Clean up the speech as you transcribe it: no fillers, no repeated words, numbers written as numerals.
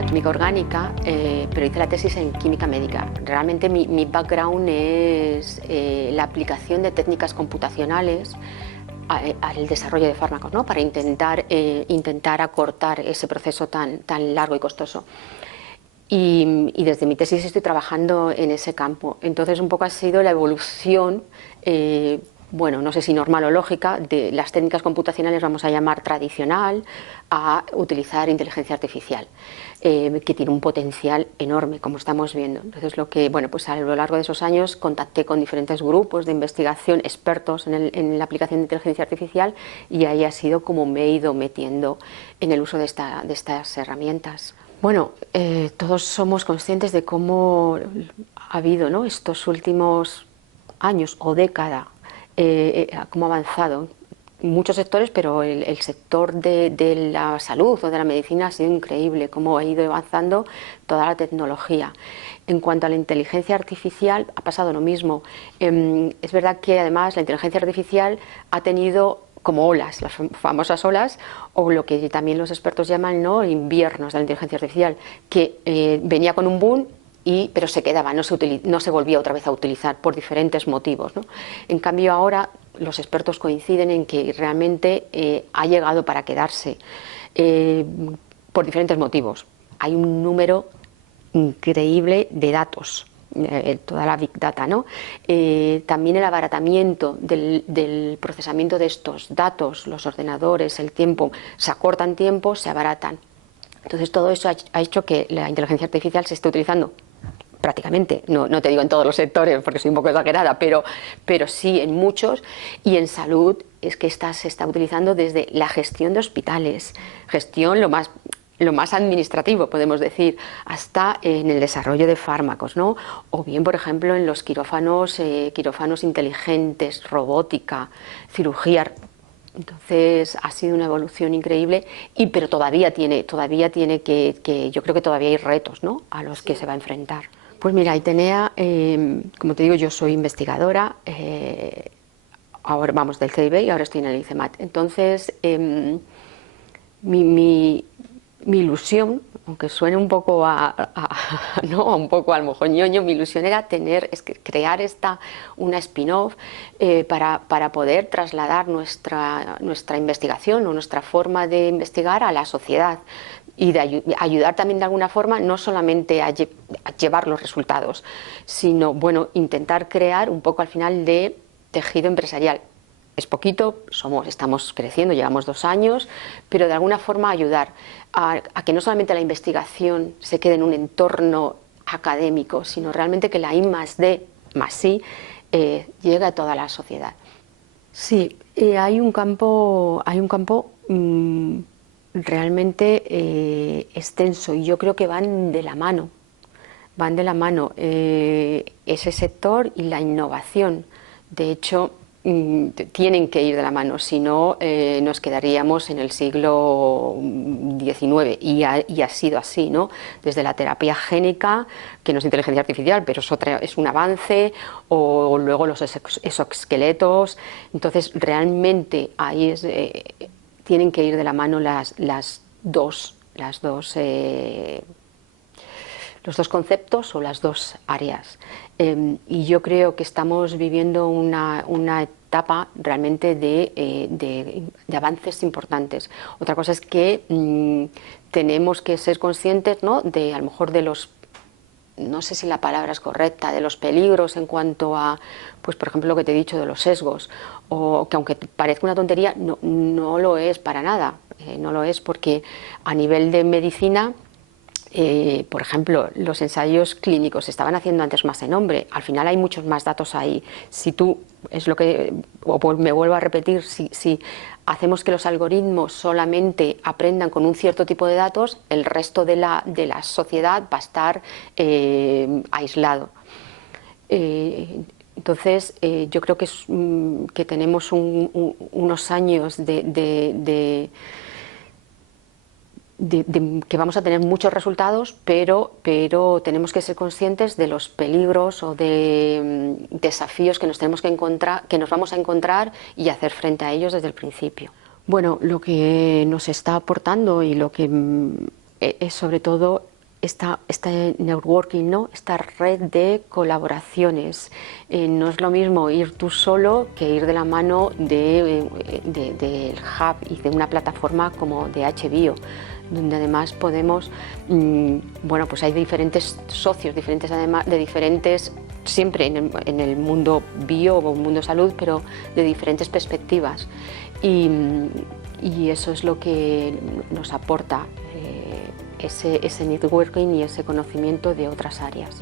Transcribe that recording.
química orgánica, pero hice la tesis en química médica. Realmente mi background es la aplicación de técnicas computacionales al desarrollo de fármacos, ¿no? Para intentar acortar ese proceso tan largo y costoso. Y desde mi tesis estoy trabajando en ese campo. Entonces un poco ha sido la evolución, bueno, no sé si normal o lógica, de las técnicas computacionales, vamos a llamar tradicional, a utilizar inteligencia artificial, que tiene un potencial enorme, como estamos viendo. Entonces bueno, pues a lo largo de esos años contacté con diferentes grupos de investigación, expertos en la aplicación de inteligencia artificial, y ahí ha sido como me he ido metiendo en el uso de estas herramientas. Bueno, todos somos conscientes de cómo ha habido, ¿no?, estos últimos años o década, cómo ha avanzado muchos sectores, pero el sector de la salud o de la medicina ha sido increíble, cómo ha ido avanzando toda la tecnología. En cuanto a la inteligencia artificial, ha pasado lo mismo. Es verdad que además la inteligencia artificial ha tenido como olas, las famosas olas, o lo que también los expertos llaman, ¿no?, inviernos de la inteligencia artificial, que venía con un boom, pero se quedaba, no se volvía otra vez a utilizar por diferentes motivos, ¿no? En cambio ahora los expertos coinciden en que realmente ha llegado para quedarse, por diferentes motivos. Hay un número increíble de datos, toda la Big Data, ¿no? También el abaratamiento del procesamiento de estos datos, los ordenadores, el tiempo, se acortan tiempos, se abaratan. Entonces todo eso ha hecho que la inteligencia artificial se esté utilizando prácticamente, no te digo en todos los sectores porque soy un poco exagerada, pero sí en muchos, y en salud es que se está utilizando desde la gestión de hospitales, gestión lo más administrativo, podemos decir, hasta en el desarrollo de fármacos, ¿no? O bien, por ejemplo, en los quirófanos inteligentes, robótica, cirugía. Entonces ha sido una evolución increíble, pero todavía tiene que yo creo que todavía hay retos, ¿no?, a los que se va a enfrentar. Pues mira, Itenea, como te digo, yo soy investigadora, ahora vamos del CIB y ahora estoy en el INCEMAT. Entonces, mi ilusión, aunque suene un poco ¿no?, un poco a lo mejor ñoño, mi ilusión era crear una spin-off para poder trasladar nuestra investigación o nuestra forma de investigar a la sociedad, y de ayudar también de alguna forma, no solamente a llevar los resultados, sino, bueno, intentar crear un poco al final de tejido empresarial. Es poquito, estamos creciendo, llevamos 2 años, pero de alguna forma ayudar a que no solamente la investigación se quede en un entorno académico, sino realmente que la I+D+I llegue a toda la sociedad. Sí, hay un campo realmente extenso, y yo creo que van de la mano ese sector y la innovación. De hecho, tienen que ir de la mano, si no nos quedaríamos en el siglo XIX, y ha sido así, ¿no? Desde la terapia génica, que no es inteligencia artificial, pero es un avance, o luego los exoesqueletos. Entonces realmente ahí tienen que ir de la mano los dos conceptos o las dos áreas. Y yo creo que estamos viviendo una etapa realmente de avances importantes. Otra cosa es que tenemos que ser conscientes, ¿no?, a lo mejor no sé si la palabra es correcta, de los peligros en cuanto a, pues por ejemplo, lo que te he dicho de los sesgos, o que aunque parezca una tontería, no lo es para nada. No lo es, porque a nivel de medicina, por ejemplo, los ensayos clínicos se estaban haciendo antes más en hombre. Al final hay muchos más datos ahí. Si me vuelvo a repetir, si hacemos que los algoritmos solamente aprendan con un cierto tipo de datos, el resto de la sociedad va a estar aislado. Entonces, yo creo que tenemos unos años que vamos a tener muchos resultados, pero tenemos que ser conscientes de los peligros o de desafíos que nos vamos a encontrar, y hacer frente a ellos desde el principio. Bueno, lo que nos está aportando y lo que es sobre todo este networking, ¿no? Esta red de colaboraciones. No es lo mismo ir tú solo que ir de la mano del hub y de una plataforma como DHBio, donde además podemos, bueno, pues hay diferentes socios, además de diferentes, siempre en el mundo bio o mundo salud, pero de diferentes perspectivas. Y eso es lo que nos aporta ese networking y ese conocimiento de otras áreas.